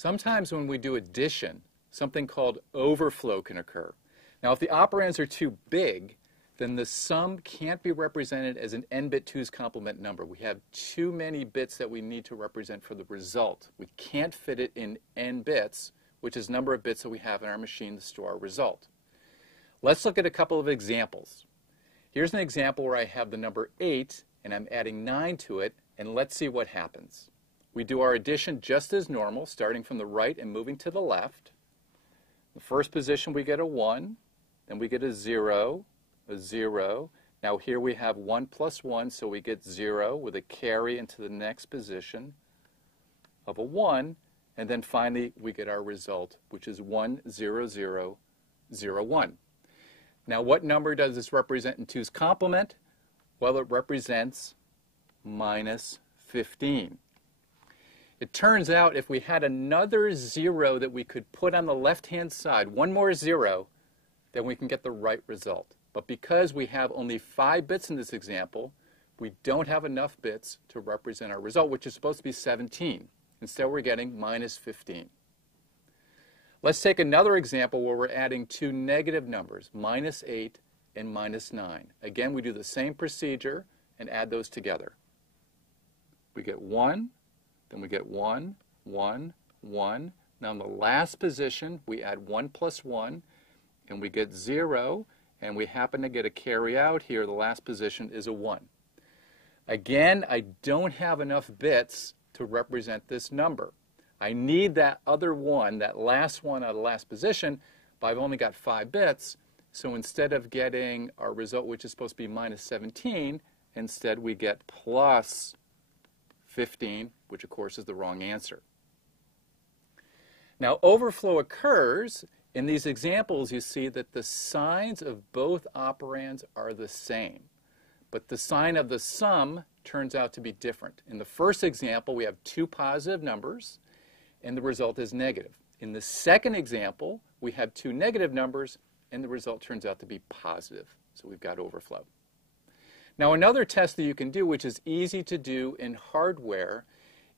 Sometimes when we do addition, something called overflow can occur. Now, if the operands are too big, then the sum can't be represented as an n-bit 2's complement number. We have too many bits that we need to represent for the result. We can't fit it in n bits, which is the number of bits that we have in our machine to store our result. Let's look at a couple of examples. Here's an example where I have the number 8 and I'm adding 9 to it, and let's see what happens. We do our addition just as normal, starting from the right and moving to the left. The first position we get a 1, then we get a 0, a 0. Now here we have 1 plus 1, so we get 0 with a carry into the next position of a 1, and then finally we get our result, which is 1, 0, 0, 0, 1. Now what number does this represent in 2's complement? Well, it represents minus 15. It turns out if we had another 0 that we could put on the left-hand side, one more 0, then we can get the right result. But because we have only 5 bits in this example, we don't have enough bits to represent our result, which is supposed to be 17. Instead, we're getting minus 15. Let's take another example where we're adding two negative numbers, minus 8 and minus 9. Again, we do the same procedure and add those together. We get 1, then we get 1, 1, 1. Now in the last position, we add 1 plus 1, and we get 0, and we happen to get a carry out here. The last position is a 1. Again, I don't have enough bits to represent this number. I need that other 1, that last one out of the last position, but I've only got 5 bits, so instead of getting our result, which is supposed to be minus 17, instead we get plus 15, which of course is the wrong answer. Now overflow occurs. In these examples, you see that the signs of both operands are the same, but the sign of the sum turns out to be different. In the first example, we have 2 positive numbers, and the result is negative. In the second example, we have 2 negative numbers, and the result turns out to be positive. So we've got overflow. Now another test that you can do, which is easy to do in hardware,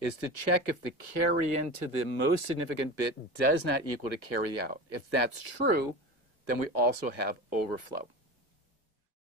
is to check if the carry in to the most significant bit does not equal to carry out. If that's true, then we also have overflow.